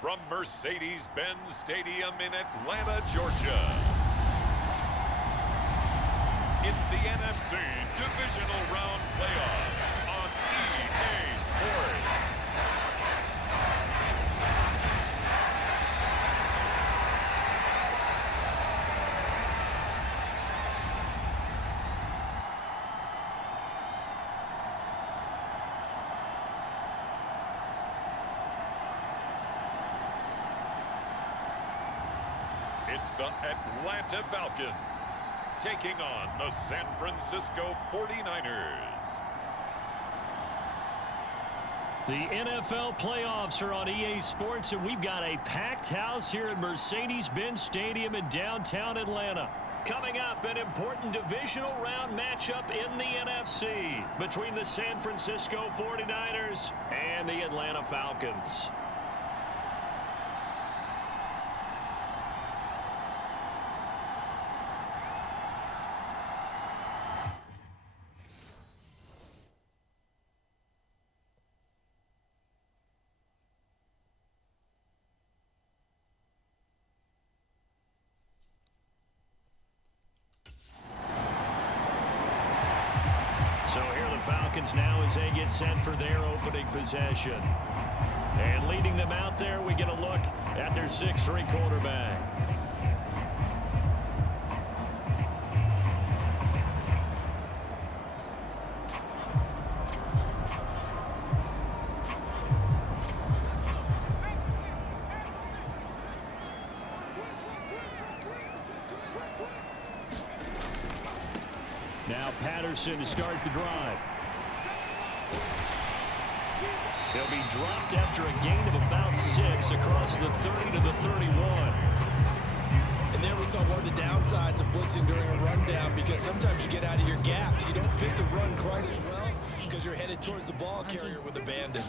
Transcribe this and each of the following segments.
From Mercedes-Benz Stadium in Atlanta, Georgia, it's the NFC Divisional Round Playoffs on EA Sports. It's the Atlanta Falcons taking on the San Francisco 49ers. The NFL playoffs are on EA Sports, and we've got a packed house here at Mercedes-Benz Stadium in downtown Atlanta. Coming up, an important divisional round matchup in the NFC between the San Francisco 49ers and the Atlanta Falcons. So here are the Falcons now as they get set for their opening possession. And leading them out there, we get a look at their 6'3" quarterback. Now Patterson to start the drive. He'll be dropped after a gain of about 6 across the 30 to the 31. And there we saw one of the downsides of blitzing during a rundown, because sometimes you get out of your gaps. You don't fit the run quite as well because you're headed towards the ball carrier with abandon.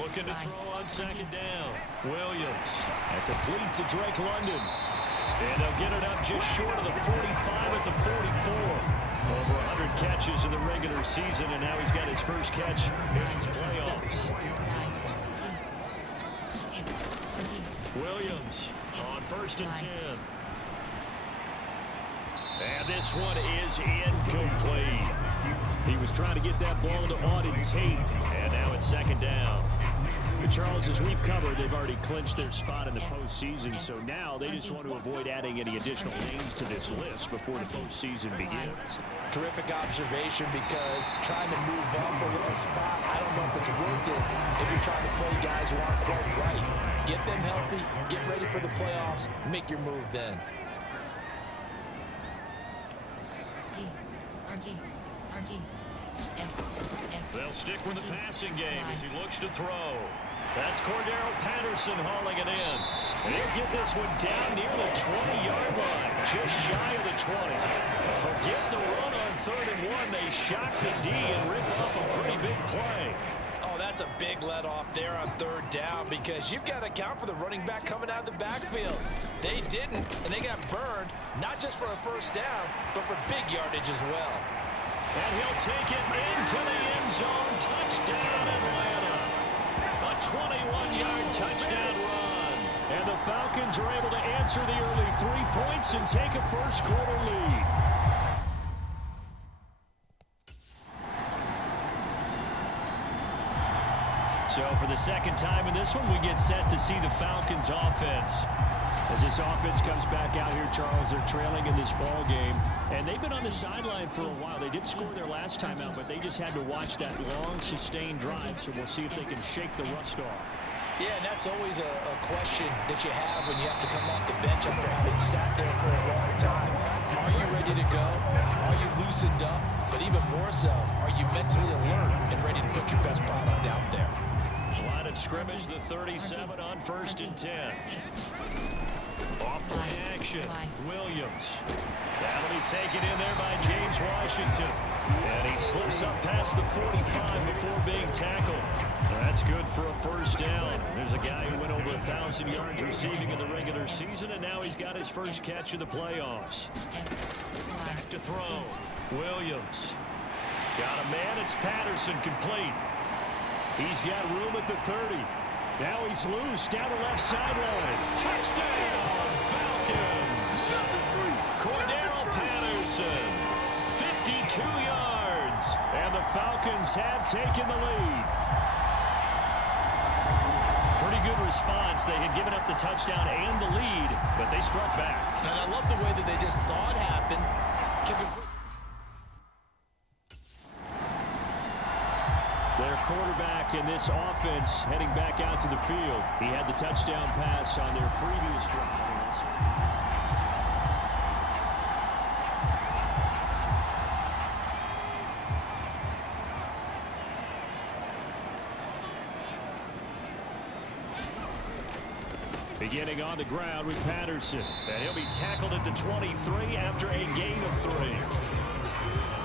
Looking to throw on second down. Williams. And complete to Drake London. And they'll get it up just short of the 45 at the 44. Over 100 catches in the regular season, and now he's got his first catch in his playoffs. Williams on 1st and 10. And this one is incomplete. He was trying to get that ball to Auden Tate, and now it's 2nd down. But Charles, as we've covered, they've already clinched their spot in the postseason, so now they just want to avoid adding any additional names to this list before the postseason begins. Terrific observation, because trying to move up a little spot, I don't know if it's worth it if you're trying to play guys who aren't quite right. Get them healthy, get ready for the playoffs, make your move then. They'll stick with the passing game as he looks to throw. That's Cordero Patterson hauling it in. And he'll get this one down near the 20-yard line, just shy of the 20. Forget the run on 3rd and 1. They shock the D and rip off a pretty big play. Oh, that's a big let off there on 3rd down, because you've got to account for the running back coming out of the backfield. They didn't, and they got burned, not just for a 1st down, but for big yardage as well. And he'll take it into the end zone. Touchdown, Atlanta. A 21-yard touchdown run. And the Falcons are able to answer the early 3 points and take a first-quarter lead. So for the 2nd time in this one, we get set to see the Falcons offense. As this offense comes back out here, Charles, they're trailing in this ball game. And they've been on the sideline for a while. They did score their last time out, but they just had to watch that long, sustained drive. So we'll see if they can shake the rust off. Yeah, and that's always a question that you have when you have to come off the bench after having sat there for a long time. Are you ready to go? Are you loosened up? But even more so, are you mentally alert and ready to put your best product out there? Line of scrimmage, the 37 on 1st and 10. Off play action, Williams. That'll be taken in there by James Washington. And he slips up past the 45 before being tackled. That's good for a 1st down. There's a guy who went over 1,000 yards receiving in the regular season, and now he's got his first catch of the playoffs. Back to throw. Williams. Got a man. It's Patterson complete. He's got room at the 30. Now he's loose down the left sideline. Touchdown, Falcons! Cordero Patterson, 52 yards. And the Falcons have taken the lead. Pretty good response. They had given up the touchdown and the lead, but they struck back. And I love the way that they just saw it happen. Their quarterback in this offense heading back out to the field. He had the touchdown pass on their previous drive. Beginning on the ground with Patterson. And he'll be tackled at the 23 after a gain of 3.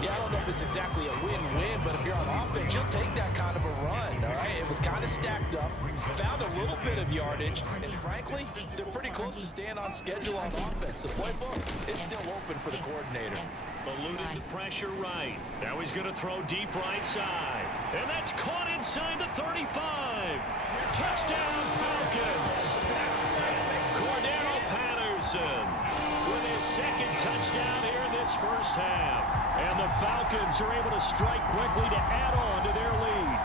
Yeah, I don't know if it's exactly a win-win, but if you're on offense, you'll take that kind of a run, all right? It was kind of stacked up, found a little bit of yardage, and frankly, they're pretty close to staying on schedule on offense. The playbook is still open for the coordinator. Eluded the pressure right. Now he's going to throw deep right side. And that's caught inside the 35. Touchdown, Falcons! Cordero Patterson with his second touchdown here in this first half. And the Falcons are able to strike quickly to add on to their lead.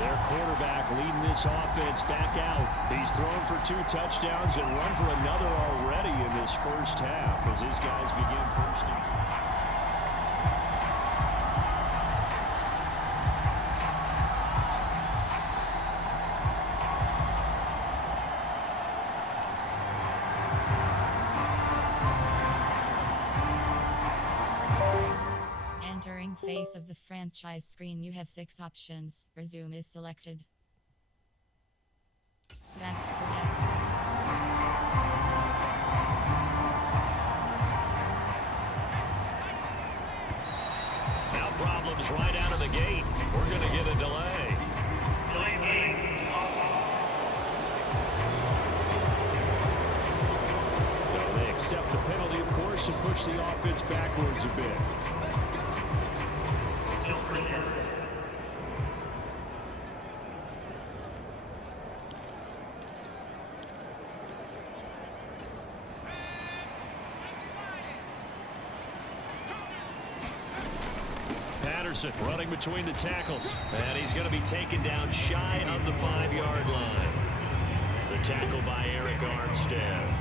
Their quarterback leading this offense back out. He's thrown for 2 touchdowns and run for another already in this first half as his guys begin first and 10. Face of the franchise screen, you have 6 options. Resume is selected. That's correct. Now problems right out of the gate. We're going to get a delay. No, they accept the penalty, of course, and push the offense backwards a bit. Patterson running between the tackles. And he's going to be taken down shy of the 5-yard line. The tackle by Eric Armstead.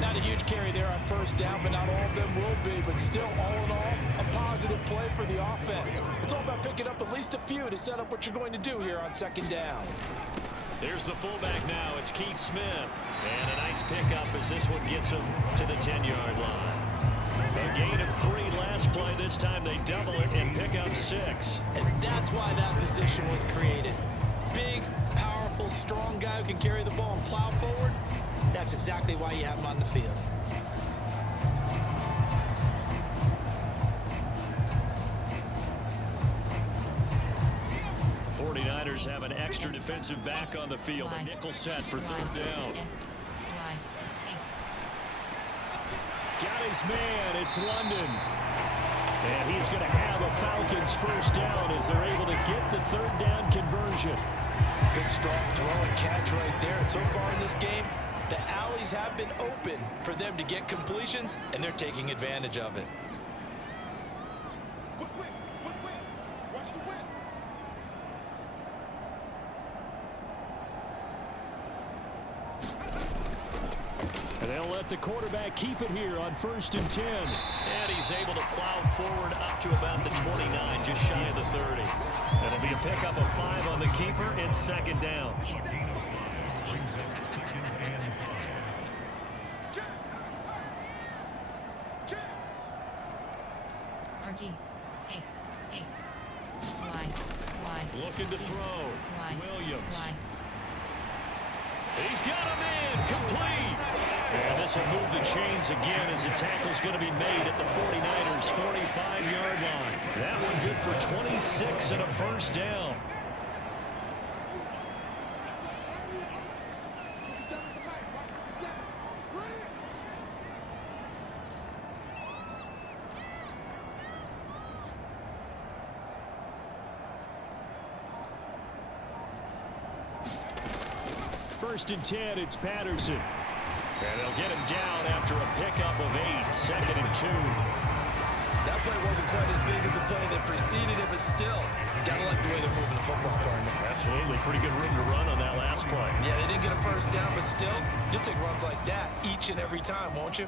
Not a huge carry there on first down, but not all of them will be. But still, all in all, a positive play for the offense. It's all about picking up at least a few to set up what you're going to do here on second down. Here's the fullback now. It's Keith Smith. And a nice pickup as this one gets him to the 10-yard line. A gain of 3 last play. This time they double it and pick up 6. And that's why that position was created. Big, powerful, strong guy who can carry the ball and plow forward. That's exactly why you have him on the field. '49ers have an extra defensive back on the field. A nickel set for 3rd down. Got his man. It's London. And he's going to have a Falcons first down as they're able to get the 3rd down conversion. Good strong throw and catch right there. And so far in this game, the alleys have been open for them to get completions, and they're taking advantage of it. And they'll let the quarterback keep it here on 1st and 10. And he's able to plow forward up to about the 29, just shy of the 30. That'll be a pickup of 5 on the keeper and 2nd down. Looking to throw. Williams. He's got him in. Complete. And this will move the chains again as the tackle's going to be made at the 49ers' 45-yard line. That one good for 26 and a first down. first and 10, it's Patterson. And they'll get him down after a pickup of 8, 2nd and 2. That play wasn't quite as big as the play that preceded it, but still, gotta like the way they're moving the football, partner. Absolutely. Pretty good room to run on that last play. Yeah, they didn't get a first down, but still, you'll take runs like that each and every time, won't you?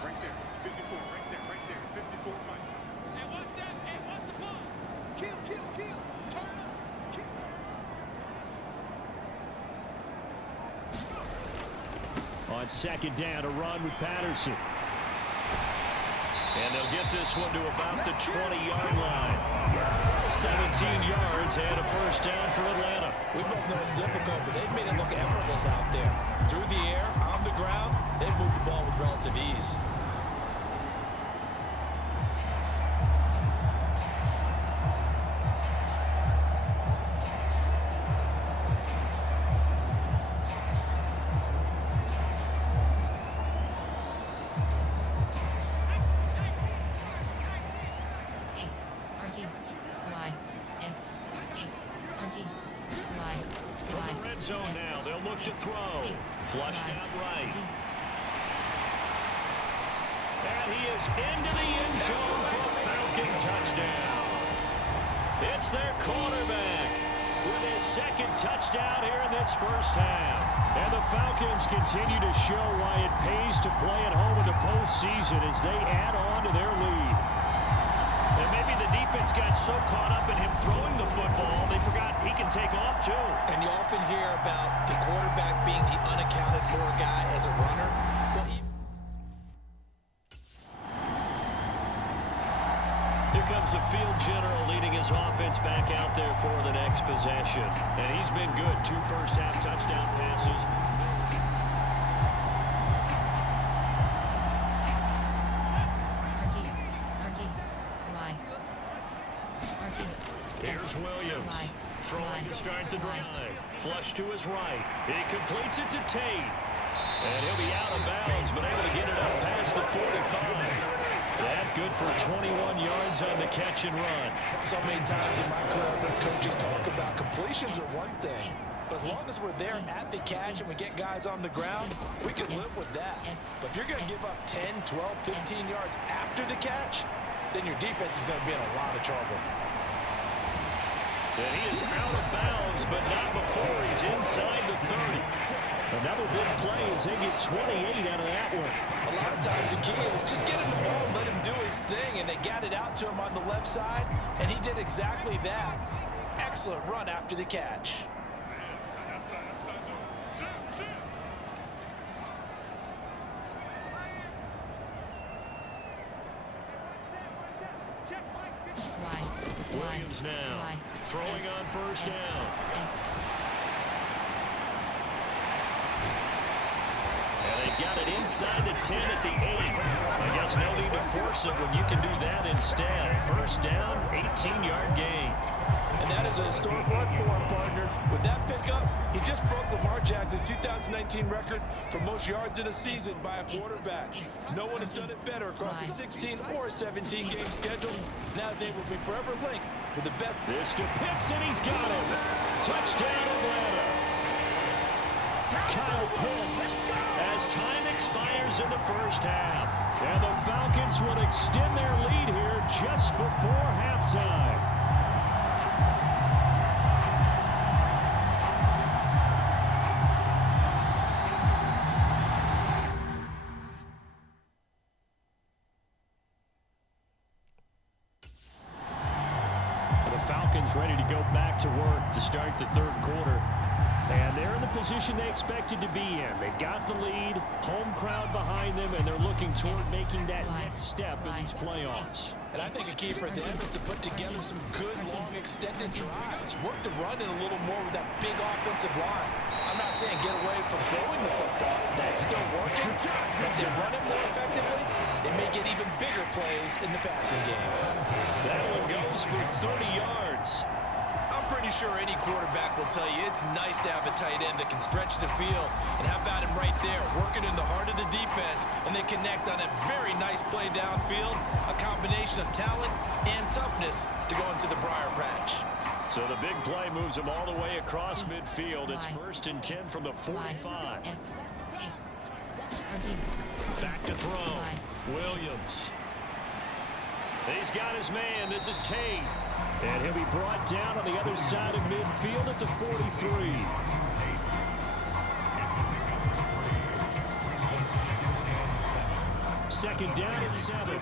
Right there, 54, right there, 54 Mike. And what's that? And what's the ball? Kill, turn up, kill. On 2nd down, a run with Patterson. And they'll get this one to about the 20-yard line. 17 yards and a first down for Atlanta. We both know it's difficult, but they've made it look effortless out there. Through the air, on the ground, they've moved the ball with relative ease. From the red zone now, they'll look to throw. Flushed out right. And he is into the end zone for a Falcon touchdown. It's their quarterback with his 2nd touchdown here in this first half. And the Falcons continue to show why it pays to play at home in the postseason as they add on to their lead. And maybe the defense got so caught up in him throwing the football, they forgot he can take off too. And you often hear about the quarterback being the unaccounted for guy as a runner. Well, Here comes the field general leading his offense back out there for the next possession. And he's been good. 2 first-half touchdown passes. Here's Williams. Throwing to start the drive. Flush to his right. He completes it to Tate. And he'll be out of bounds, but able to get it up past the 45. That good for 21 yards on the catch and run. so many times in my career, I've heard coaches talk about completions are one thing. But as long as we're there at the catch and we get guys on the ground, we can live with that. But if you're going to give up 10, 12, 15 yards after the catch, then your defense is going to be in a lot of trouble. And he is out of bounds, but not before he's inside the 30. Another big play as they get 28 out of that one. A lot of times the key is just get him the ball and let him do his thing, and they got it out to him on the left side, and he did exactly that. Excellent run after the catch. Williams now throwing on first down. And they've got it inside the 10 at the 8. I guess no need to force it when you can do that instead. First down, 18-yard gain. And that is a historic run for him, partner. With that pickup, he just broke Lamar Jackson's 2019 record for most yards in a season by a quarterback. No one has done it better across a 16 or a 17-game schedule. Now they will be forever linked with the best. This to Pitts, and he's got him. Touchdown, Atlanta. Kyle Pitts as time expires in the first half. And the Falcons will extend their lead here just before halftime. Falcons ready to go back to work to start the third quarter. And they're in the position they expected to be in. They've got the lead, home crowd behind them, and they're looking toward making that next step in these playoffs. And I think a key for them is to put together some good, long, extended drives. Work the run in a little more with that big offensive line. I'm not saying get away from throwing the football. That's still working. But if they run it more effectively, they may get even bigger plays in the passing game. That one goes for 30 yards. I'm pretty sure any quarterback will tell you it's nice to have a tight end that can stretch the field. And how about him right there, working in the heart of the defense, and they connect on a very nice play downfield, a combination of talent and toughness to go into the briar patch. So the big play moves him all the way across midfield. It's 1st and 10 from the 45. Back to throw. Williams. He's got his man. This is Tate. And he'll be brought down on the other side of midfield at the 43. Second down at 7.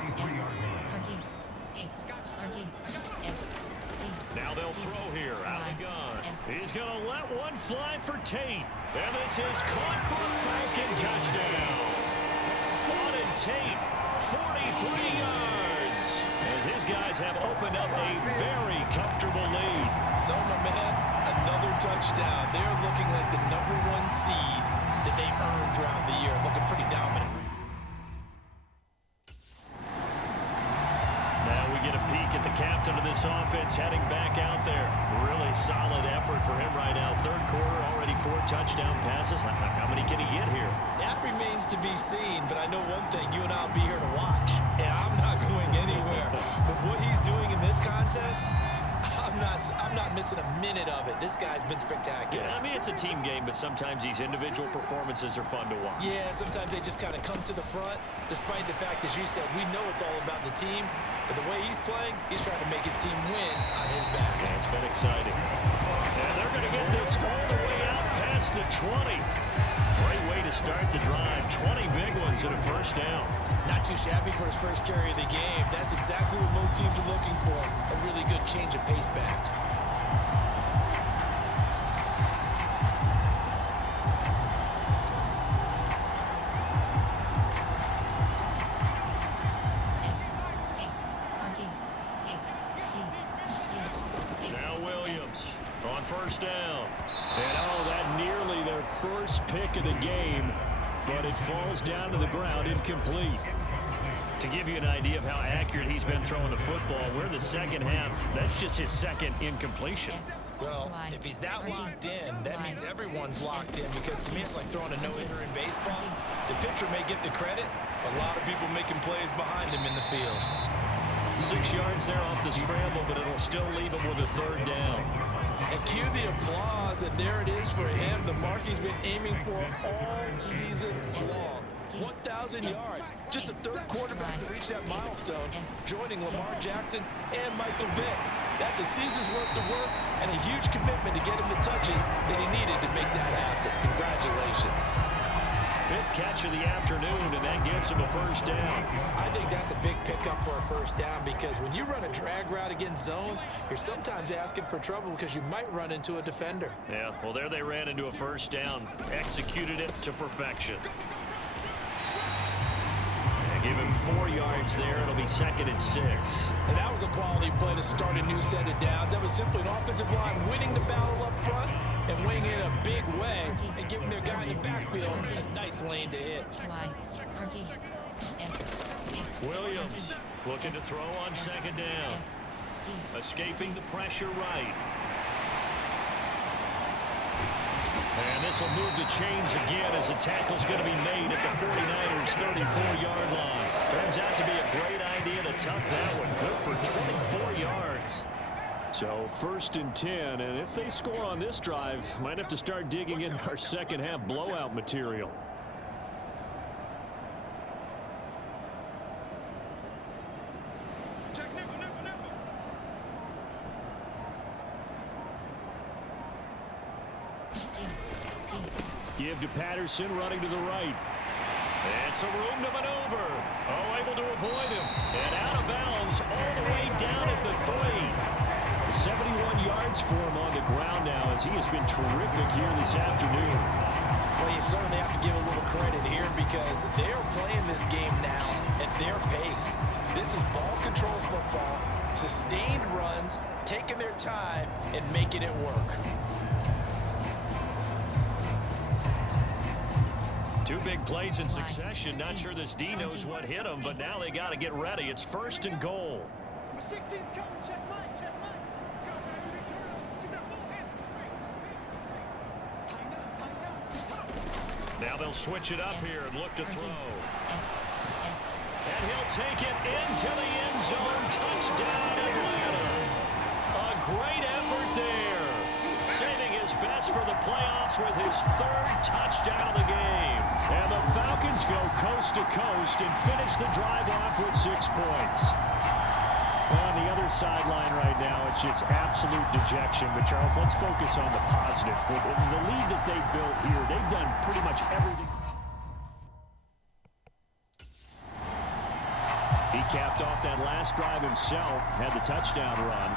Now they'll throw here out of the gun. He's going to let one fly for Tate. And this is caught for a Falcon touchdown. Auden Tate, 43 yards. As his guys have opened up a very comfortable lead. So, my man, another touchdown. They're looking like the #1 seed that they earned throughout the year. Looking pretty dominant. Get a peek at the captain of this offense heading back out there. Really solid effort for him right now. Third quarter, already 4 touchdown passes. How many can he get here? That remains to be seen, but I know one thing. You and I will be here to watch, and I'm not going anywhere. With what he's doing in this contest, I'm not missing a minute of it. This guy's been spectacular. Yeah, I mean, it's a team game, but sometimes these individual performances are fun to watch. Yeah, sometimes they just kind of come to the front, despite the fact, as you said, we know it's all about the team, but the way he's playing, he's trying to make his team win on his back. Yeah, it's been exciting. And they're going to get this all the way out past the 20. Great way to start the drive. 20 big ones and a first down. Not too shabby for his first carry of the game. That's exactly what most teams are looking for. A really good change of pace back. Now Williams on first down. And that nearly their first pick of the game, but it falls down to the ground incomplete. To give you an idea of how accurate he's been throwing the football, we're in the second half. That's just his second incompletion. Well, if he's that locked in, that means everyone's locked in, because to me it's like throwing a no-hitter in baseball. The pitcher may get the credit, but a lot of people making plays behind him in the field. 6 yards there off the scramble, but it'll still leave him with a third down. And cue the applause, and there it is for him, the mark he's been aiming for all season long. 1,000 yards. Just the third quarterback to reach that milestone, joining Lamar Jackson and Michael Vick. That's a season's worth of work and a huge commitment to get him the touches that he needed to make that happen. Congratulations. 5th catch of the afternoon, and that gives him a first down. I think that's a big pickup for a first down, because when you run a drag route against zone, you're sometimes asking for trouble because you might run into a defender. Yeah, well, there they ran into a first down. Executed it to perfection. Give him 4 yards there. It'll be 2nd and 6. And that was a quality play to start a new set of downs. That was simply an offensive line winning the battle up front and winning it in a big way and giving their guy in the backfield a nice lane to hit. Williams looking to throw on 2nd down. Escaping the pressure right. And this will move the chains again as the tackle's going to be made at the 49ers' 34-yard line. Turns out to be a great idea to tuck that one. Good for 24 yards. So 1st and 10, and if they score on this drive, might have to start digging in our second half blowout material. Give to Patterson, running to the right. And some room to maneuver. Oh, able to avoid him. And out of bounds all the way down at the 3. 71 yards for him on the ground now, as he has been terrific here this afternoon. Well, you certainly have to give a little credit here, because they're playing this game now at their pace. This is ball control football, sustained runs, taking their time, and making it work. 2 big plays in succession. Not sure this D knows what hit him, but now they got to get ready. It's 1st and goal. 16's coming. Check line. Check line. Let's go, baby. Turn up. Get that ball. Tighten up. Now they'll switch it up here and look to throw. And he'll take it into the end zone. Touchdown, Atlanta. A great effort there. Saving his best for the playoffs with his 3rd touchdown of the game. And the Falcons go coast to coast and finish the drive off with 6 points. Well, on the other sideline right now, it's just absolute dejection. But, Charles, let's focus on the positive. With the lead that they've built here, they've done pretty much everything. He capped off that last drive himself, had the touchdown run.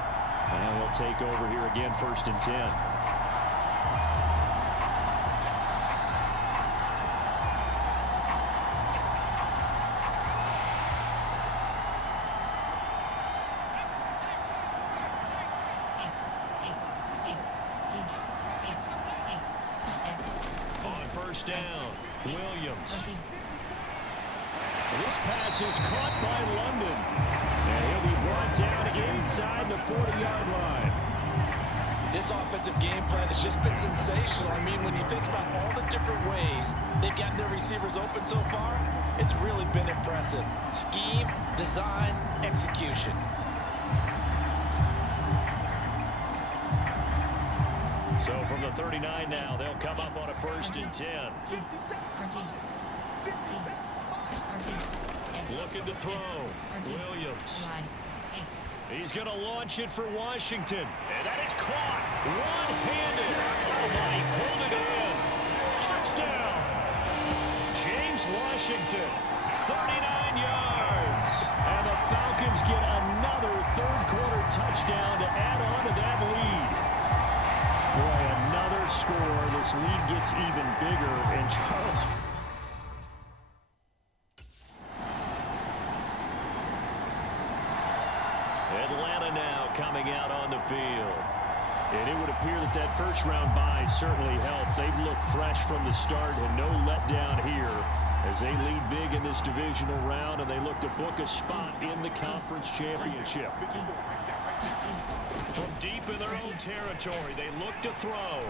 And he'll take over here again, 1st and 10. On 1st down, Williams. This pass is caught by London. And he'll be brought down inside the 40-yard line. This offensive game plan has just been sensational. I mean, when you think about all the different ways they've gotten their receivers open so far, it's really been impressive. Scheme, design, execution. So from the 39 now, they'll come up on a 1st and 10. Looking to throw. Williams. He's going to launch it for Washington. And that is caught. One-handed. Oh, my. He pulled it in. Touchdown. James Washington. 39 yards. And the Falcons get another 3rd-quarter touchdown to add on to that lead. Boy, another score. This lead gets even bigger. And Charles... Atlanta now coming out on the field. And it would appear that that first-round bye certainly helped. They've looked fresh from the start and no letdown here as they lead big in this divisional round, and they look to book a spot in the conference championship. From deep in their own territory, they look to throw.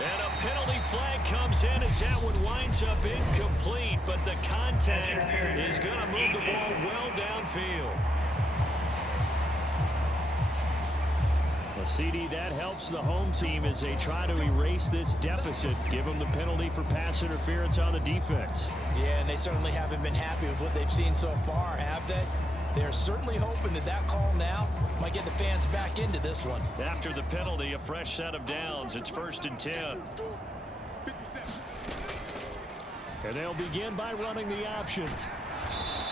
And a penalty flag comes in as that one winds up incomplete, but the contact is going to move the ball well downfield. Well, CD, that helps the home team as they try to erase this deficit. Give them the penalty for pass interference on the defense. Yeah, and they certainly haven't been happy with what they've seen so far, have they? They're certainly hoping that that call now might get the fans back into this one. After the penalty, a fresh set of downs. It's 1st and 10. And they'll begin by running the option.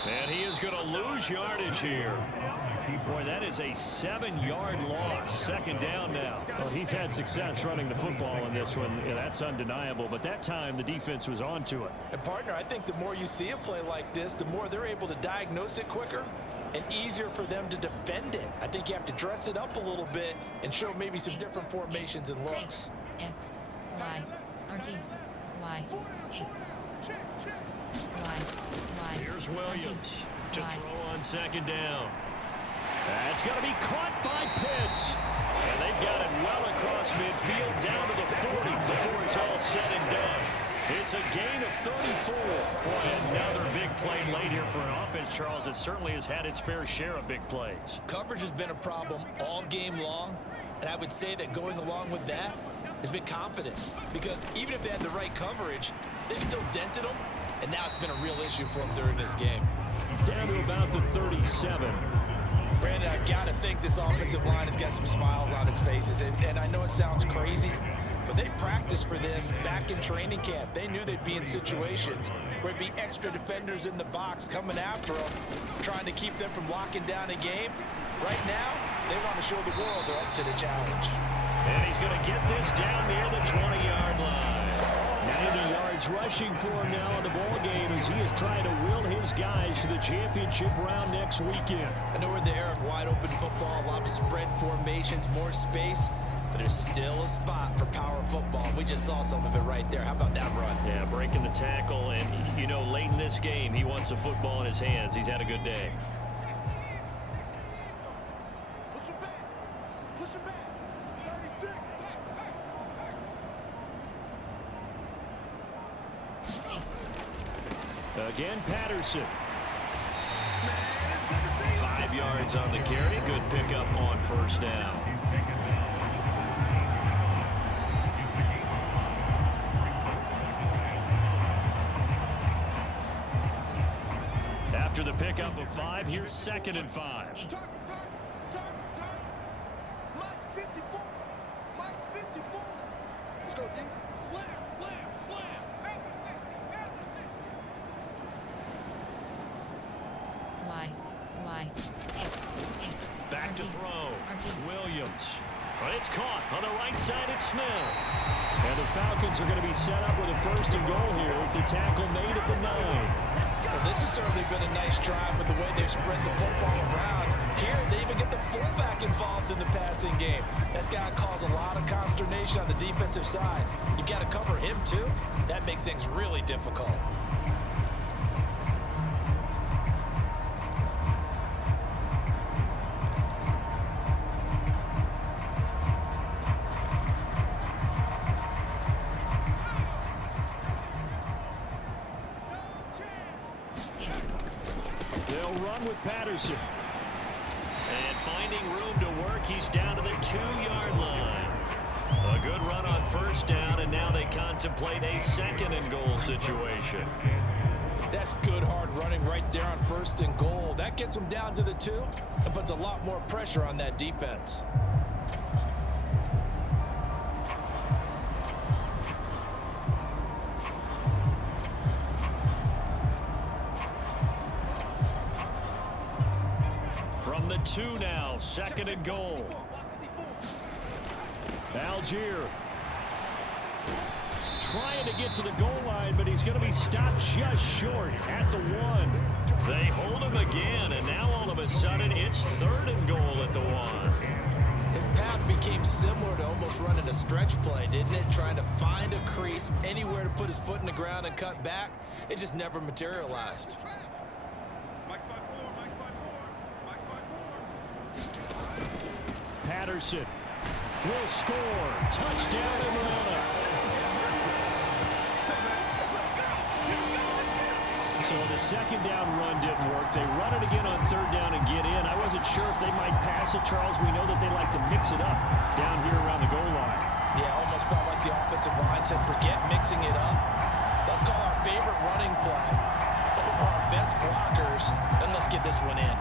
And he is going to lose yardage here. Boy, that is a 7-yard loss. 2nd down now. Well, he's had success running the football in this one. Yeah, that's undeniable. But that time, the defense was on to it. And, partner, I think the more you see a play like this, the more they're able to diagnose it quicker and easier for them to defend it. I think you have to dress it up a little bit and show maybe some different formations and looks. X, Y, R, D, Y, A, Y, Y. Here's Williams to throw on 2nd down. That's going to be caught by Pitts. And they've got it well across midfield down to the 40 before it's all said and done. It's a gain of 34. Boy, another big play late here for an offense, Charles, that certainly has had its fair share of big plays. Coverage has been a problem all game long, and I would say that going along with that has been confidence. Because even if they had the right coverage, they've still dented them, and now it's been a real issue for them during this game. Down to about the 37. Brandon, I've got to think this offensive line has got some smiles on its faces. And I know it sounds crazy, but they practiced for this back in training camp. They knew they'd be in situations where it'd be extra defenders in the box coming after them, trying to keep them from locking down a game. Right now, they want to show the world they're up to the challenge. And he's going to get this down near the 20-yard line. 90 yards rushing for him now in the ball game as he is trying to will his guys to the championship round next weekend. I know we're in the era of wide-open football, a lot of spread formations, more space, but there's still a spot for power football. We just saw some of it right there. How about that run? Yeah, breaking the tackle, and, you know, late in this game, he wants the football in his hands. He's had a good day. Push him back. Push him back. 36. Again, Patterson. 5 yards on the carry. Good pickup on 1st down. After the pickup of 5, here's 2nd and 5. Target. Mike's 54. Mike's 54. Let's go, D. Slam. Panther 60. Why? Back to throw. Williams. But it's caught on the right side. It's Smith. And the Falcons are going to be set up with a 1st and goal here as the tackle made at the 9. Well, this has certainly been a nice drive with the way they've spread the football around. Here, they even get the fullback involved in the passing game. That's got to cause a lot of consternation on the defensive side. You've got to cover him, too. That makes things really difficult. They'll run with Patterson. And finding room to work, he's down to the 2-yard line. A good run on 1st down, and now they contemplate a 2nd and goal situation. That's good hard running right there on 1st and goal. That gets them down to the 2 and puts a lot more pressure on that defense. From the 2 now, 2nd and goal. Algier trying to get to the goal line, but he's going to be stopped just short at the 1. They hold him again, and now all of a sudden it's 3rd and goal at the 1. His path became similar to almost running a stretch play, didn't it? Trying to find a crease, anywhere to put his foot in the ground and cut back. It just never materialized. Mike's 5-4. Patterson will score. Touchdown, Atlanta. So the 2nd down run didn't work. They run it again on 3rd down and get in. I wasn't sure if they might pass it, Charles. We know that they like to mix it up down here around the goal line. Yeah, almost felt like the offensive line said, forget mixing it up. Let's call our favorite running play over our best blockers, and let's get this one in.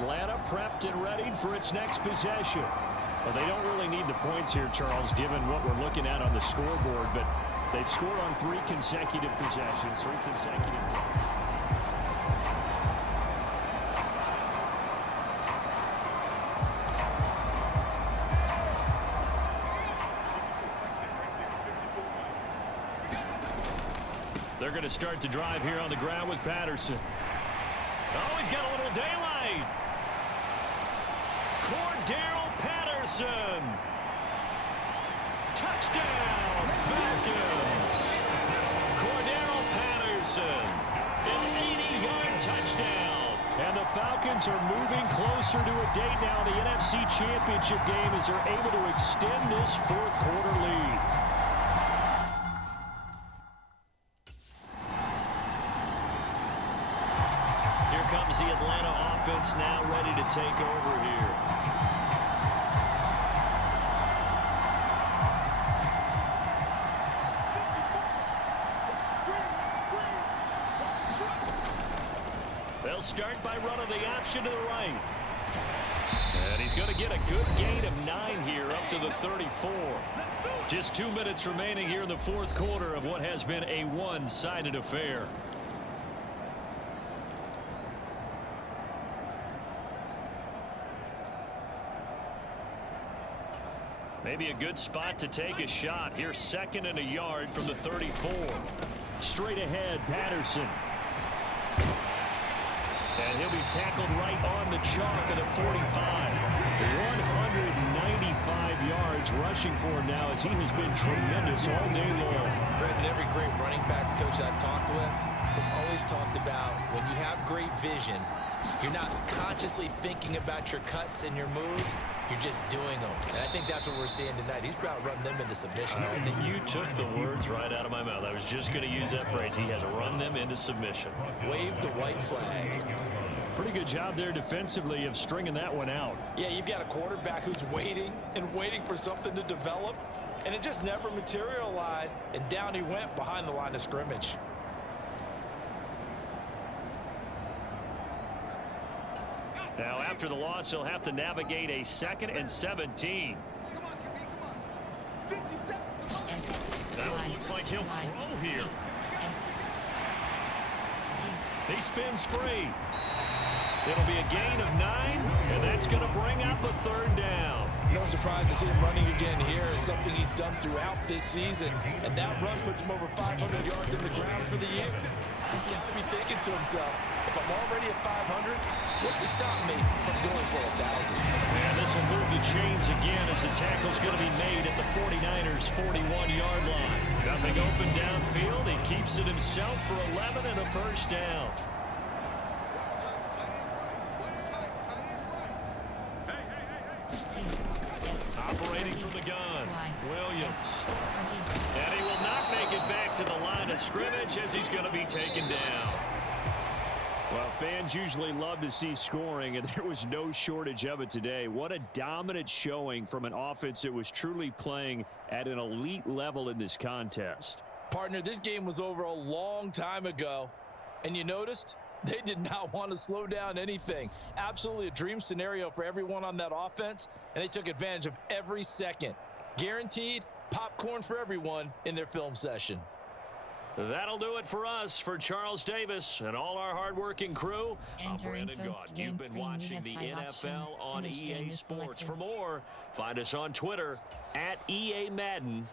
Atlanta prepped and ready for its next possession. Well, they don't really need the points here, Charles, given what we're looking at on the scoreboard, but they've scored on 3 consecutive possessions, 3 consecutive. They're going to start the drive here on the ground with Patterson. Oh, he's got a little daylight. Cordero Patterson. Touchdown, Falcons. Cordero Patterson, an 80-yard touchdown. And the Falcons are moving closer to a date now in the NFC Championship game as they're able to extend this 4th quarter lead. Here comes the Atlanta offense now ready to take over here. They'll start by running the option to the right. And he's going to get a good gain of 9 here up to the 34. Just 2 minutes remaining here in the 4th quarter of what has been a one-sided affair. Maybe a good spot to take a shot. Here's 2nd and a yard from the 34. Straight ahead, Patterson. And he'll be tackled right on the chalk of the 45. 195 yards rushing for him now as he has been tremendous all day long. Brandon, every great running backs coach I've talked with has always always talked about when you have great vision, you're not consciously thinking about your cuts and your moves. You're just doing them. And I think that's what we're seeing tonight. He's about to run them into submission. I think You took the words right out of my mouth. I was just going to use that phrase. He has run them into submission. wave the white flag. Pretty good job there defensively of stringing that one out. Yeah, you've got a quarterback who's waiting and waiting for something to develop, and it just never materialized, and down he went behind the line of scrimmage. Now, after the loss, he'll have to navigate a 2nd and 17. Come on, QB, come on. 50 seconds. X, That one Y, looks like he'll Y, throw here. X, He spins free. It'll be a gain of 9, and that's going to bring up a 3rd down. No surprise to see him running again here. It's something he's done throughout this season, and that run puts him over 500 yards in the ground for the year. He's got to be thinking to himself, if I'm already at 500, what's to stop me from going for 1,000? And this will move the chains again as the tackle's going to be made at the 49ers' 41-yard line. Nothing open downfield. He keeps it himself for 11 and a 1st down. What's tight? Tight is right. What's tight? Tight is right. Hey, hey, hey, hey. X, Operating from the gun, Williams. RD, And he will not make it back to the line of scrimmage as he's going to be taken down. Well, fans usually love to see scoring, and there was no shortage of it today. What a dominant showing from an offense that was truly playing at an elite level in this contest. Partner, this game was over a long time ago, and you noticed they did not want to slow down anything. Absolutely a dream scenario for everyone on that offense, and they took advantage of every second. Guaranteed popcorn for everyone in their film session. That'll do it for us. For Charles Davis and all our hardworking crew, I'm Entering Brandon Gaudin. post-game You've been screen, you watching have the 5 NFL options. on Finished game EA is Sports. selected. For more, find us on Twitter at EA Madden.